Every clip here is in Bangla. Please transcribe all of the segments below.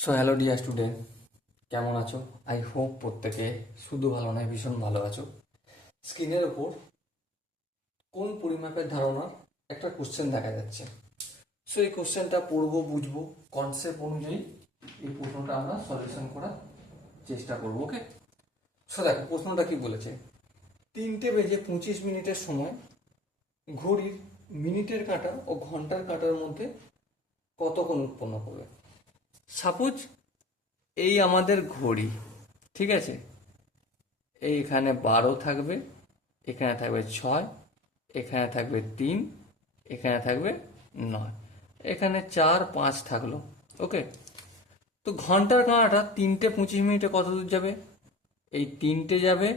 সো হ্যালো ডিয়ার স্টুডেন্ট, কেমন আছো? আই হোপ প্রত্যেকে শুধু ভালো নয়, ভীষণ ভালো আছো। স্ক্রিনের ওপর কোন পরিমাপের ধারণার একটা কোশ্চেন দেখা যাচ্ছে। সো এই কোশ্চেনটা পড়বো, বুঝবো, কনসেপ্ট অনুযায়ী এই প্রশ্নটা আমরা সলিউশন করার চেষ্টা করবো। ওকে, সো দেখো প্রশ্নটা কি বলেছে। 3:25 সময় ঘড়ির মিনিটের কাঁটা ও ঘন্টার কাঁটার মধ্যে কত কোণ উৎপন্ন করবে। সাপোজ এই আমাদের ঘড়ি, ঠিক আছে, এইখানে 12 থাকবে, এখানে থাকবে 6, এখানে থাকবে 3, এখানে থাকবে 9, এখানে 4, 5 থাকলো। ওকে, তো ঘন্টার কাঁটাটা 3:25 কত দূর যাবে? এই 3টে যাবে,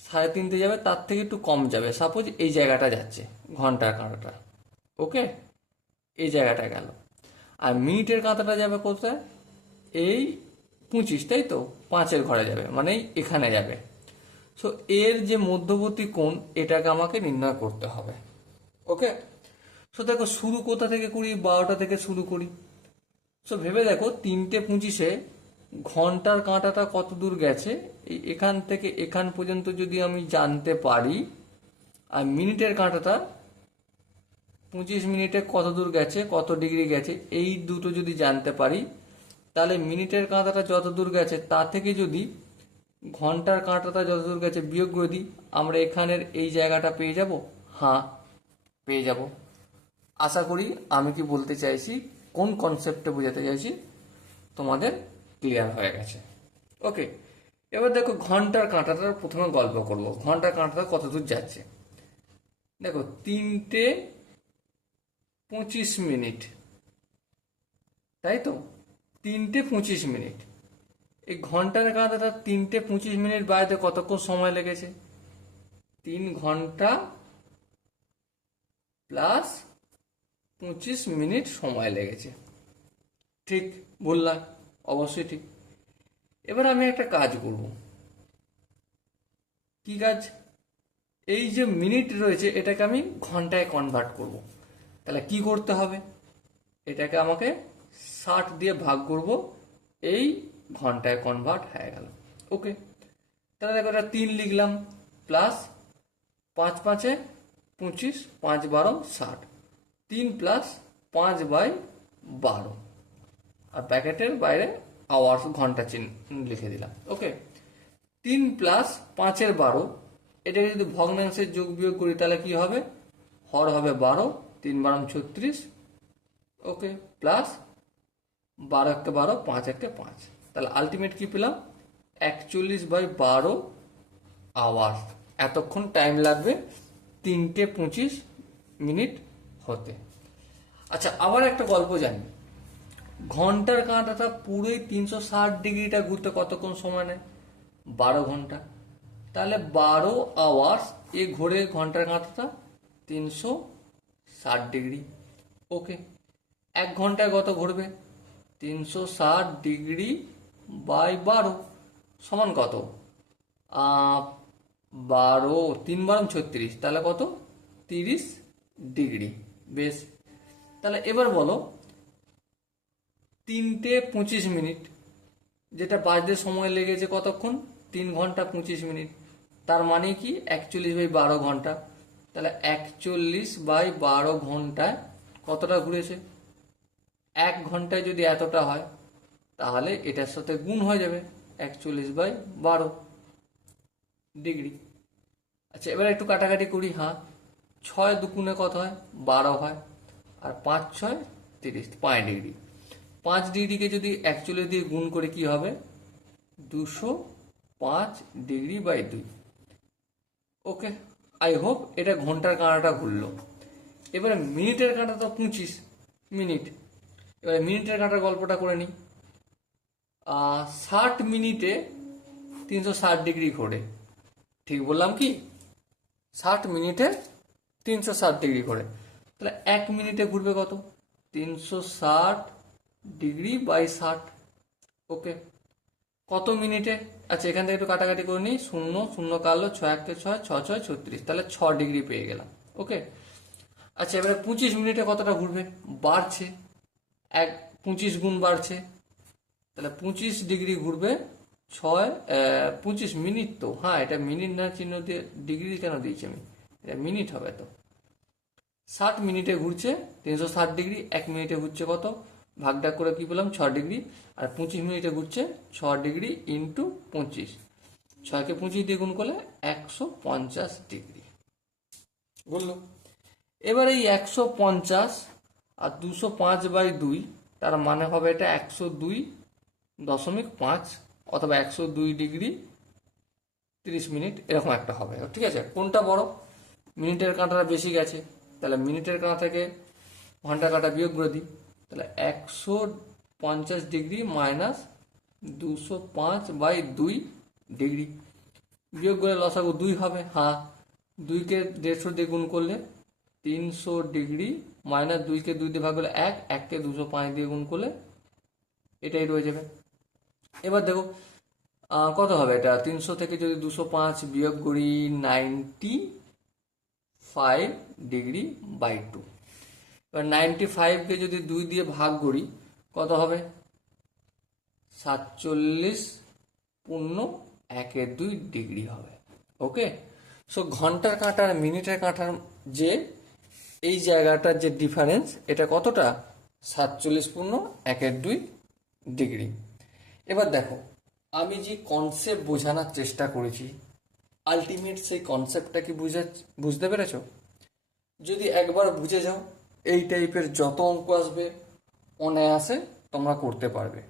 3:30 যাবে, তার থেকে একটু কম যাবে। সাপোজ এই জায়গাটা যাচ্ছে ঘন্টার কাঁটাটা। ওকে, এই জায়গাটা গেল। আর মিনিটের কাঁটাটা যাবে কোথায়? এই 25, তাই তো, 5-এর ঘরে যাবে, মানে এখানে যাবে। সো এর যে মধ্যবর্তী কোণ, এটাকে আমাকে নির্ণয় করতে হবে। ওকে, সো দেখো শুরু কোথা থেকে করি? 12টা থেকে শুরু করি। সো ভেবে দেখো 3:25 ঘন্টার কাঁটাটা কত দূর গেছে। এখান থেকে এখান পর্যন্ত যদি আমি জানতে পারি, আর মিনিটের কাঁটাটা 25 মিনিটে কত দূর গেছে, কত ডিগ্রি গেছে, এই দুটো যদি জানতে পারি, তাহলে মিনিটের কাঁটাটা যত দূর গেছে তা থেকে যদি ঘন্টার কাঁটাটা যত দূর গেছে বিয়োগ করে দিই, আমরা এখানের এই জায়গাটা পেয়ে যাব। হ্যাঁ, পেয়ে যাব। আশা করি আমি কি বলতে চাইছি, কোন কনসেপ্টে বোঝাতে চাইছি, তোমাদের ক্লিয়ার হয়ে গেছে। ওকে, এবার দেখো ঘন্টার কাঁটাটার প্রথমে গল্প করব। ঘন্টার কাঁটাটা কত দূর যাচ্ছে দেখো, 3:25, তাই তো, 3:25। এই ঘন্টার কাঁটাটা 3:25 বাড়াতে কতক্ষণ সময় লেগেছে? 3 ঘন্টা প্লাস 25 মিনিট সময় লেগেছে। ঠিক বললাম? অবশ্যই ঠিক। এবার আমি একটা কাজ করব। কি কাজ? এই যে মিনিট রয়েছে এটাকে আমি ঘন্টায় কনভার্ট করব। তাহলে কি করতে হবে? এটাকে আমাকে 60 দিয়ে ভাগ করব, এই ঘন্টায় কনভার্ট হয়ে গেল। ওকে, তাহলে দেখো এটা 3 লিখলাম, প্লাস 5×5=25, 5×12=60, 3 প্লাস 5/12, আর প্যাকেটের বাইরে আওয়ার্স, ঘন্টা চিহ্ন লিখে দিলাম। ওকে, 3 প্লাস 5-12, এটাকে যদি ভগ্নাংশের যোগ বিয়োগ করি তাহলে কি হবে? হর হবে 12, 3×12=36। ওকে, প্লাস 12×1=12, 5×1=5। তাহলে আলটিমেট কি পেলাম? 41/12 আওয়ার্স। এতক্ষণ টাইম লাগবে 3:25 হতে। আচ্ছা, আবার একটা গল্প জানি। ঘন্টার কাঁটাটা পুরোই 360 ডিগ্রিটা ঘুরতে কতক্ষণ সময় নেয়? 12 ঘন্টা। তাহলে 12 আওয়ার্স এ ঘোরে ঘন্টার কাঁটাটা 360 ডিগ্রি। ওকে, 1 ঘন্টায় কত ঘুরবে? 360 ডিগ্রি/12 সমান কত? 12, 3×12=36, তাহলে কত? 30 ডিগ্রি। বেশ, তাহলে এবার বলো 3:25, যেটা বাজতে সময় লেগেছে কতক্ষণ? 3 ঘন্টা 25 মিনিট। তার মানে কি 41/12 ঘন্টা। তাহলে 41/12 ঘন্টায় কতটা ঘুরেছে? 1 ঘন্টায় যদি এতটা হয়, তাহলে এটার সাথে গুণ হয়ে যাবে 41/12 ডিগ্রি। আচ্ছা, এবার একটু কাটাকাটি করি। হ্যাঁ, 6 দুগুণে কত হয়? 12 হয়, আর 5×6=30, 5 ডিগ্রি। 5 ডিগ্রিকে যদি 41 দিয়ে গুণ করে কি হবে? 205 ডিগ্রি/2। ওকে, আই হোপ এটা ঘন্টার কাঁটাটা ঘুরলো। এবারে মিনিটের কাঁটা তো 25 মিনিট। এবারে মিনিটের কাঁটার গল্পটা করে নিই। 60 মিনিটে 360 ডিগ্রি ঘোরে। ঠিক বললাম কি? 60 মিনিটে 360 ডিগ্রি ঘোরে। তাহলে 1 মিনিটে ঘুরবে কত? 360 ডিগ্রি/60। ওকে, কত মিনিটে? আচ্ছা, এখান থেকে একটু কাটাকাটি করে নিই। 0 0 কাটলো, 6×1=6, 6×6=36, তাহলে 6 ডিগ্রি পেয়ে গেলাম। ওকে, আচ্ছা, এবারে 25 মিনিটে কতটা ঘুরবে? বাড়ছে, 25 গুণ বাড়ছে, তাহলে 25 ডিগ্রি ঘুরবে 25 মিনিট, তো হ্যাঁ এটা মিনিট না চিহ্ন দিয়ে ডিগ্রি কেন দিয়েছি আমি, এটা মিনিট হবে তো। 60 মিনিটে ঘুরছে 360 ডিগ্রি, 1 মিনিটে ঘুরছে কত, ভাগটা করে কি পেলাম 6 ডিগ্রি, আর 25 মিনিটে ঘুরছে 6 ডিগ্রি ইন্টু 25, 6কে 25 দিয়ে গুণ করলে 150 ডিগ্রি বুঝলো। এবার এই 150 আর 205/2, তার মানে হবে এটা 102.5 অথবা 102 ডিগ্রি 30 মিনিট, এরকম একটা হবে, ঠিক আছে। কোনটা বড়, মিনিটের কাঁটাটা বেশি গেছে, তাহলে মিনিটের কাঁটা থেকে ঘন্টার কাঁটা বিয়োগ করে দিই, তাহলে 150 ডিগ্রি মাইনাস 205/2 ডিগ্রি, বিয়োগ করে লসাগু 2 হবে, হ্যাঁ 2কে 150 দিয়ে গুণ করলে 300 ডিগ্রি মাইনাস 2কে 2 দিয়ে ভাগ করলে 1, 1কে 205 দিয়ে গুণ করলে এটাই রয়ে যাবে। এবার দেখো কত হবে এটা, 300 থেকে যদি 205 বিয়োগ করি 95 ডিগ্রি/2, এবার 95কে যদি 2 দিয়ে ভাগ করি কত হবে, 47.12 হবে। ওকে, সো ঘন্টার কাঁটা আর মিনিটের কাঁটার যে এই জায়গাটার যে ডিফারেন্স, এটা কতটা, 47.12 ডিগ্রি। এবার দেখো আমি যে কনসেপ্ট বোঝানোর চেষ্টা করেছি, আলটিমেট সেই কনসেপ্টটা কি বুঝতে পেরেছো? যদি একবার বুঝে যাও, এই টাইপের যত অঙ্ক আসবে অনায়াসে তোমরা করতে পারবে।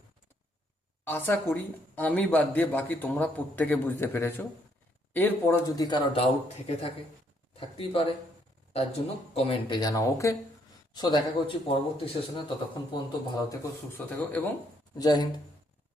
আশা করি আমি বাদ দিয়ে বাকি তোমরা প্রত্যেকে বুঝতে পেরেছো। এরপরও যদি কারো ডাউট থাকতেই পারে, তার জন্য কমেন্টে জানাও। ওকে, সো দেখা করছি পরবর্তী সেশনে, ততক্ষণ পর্যন্ত ভালো থেকো, সুস্থ থেকো এবং জয় হিন্দ।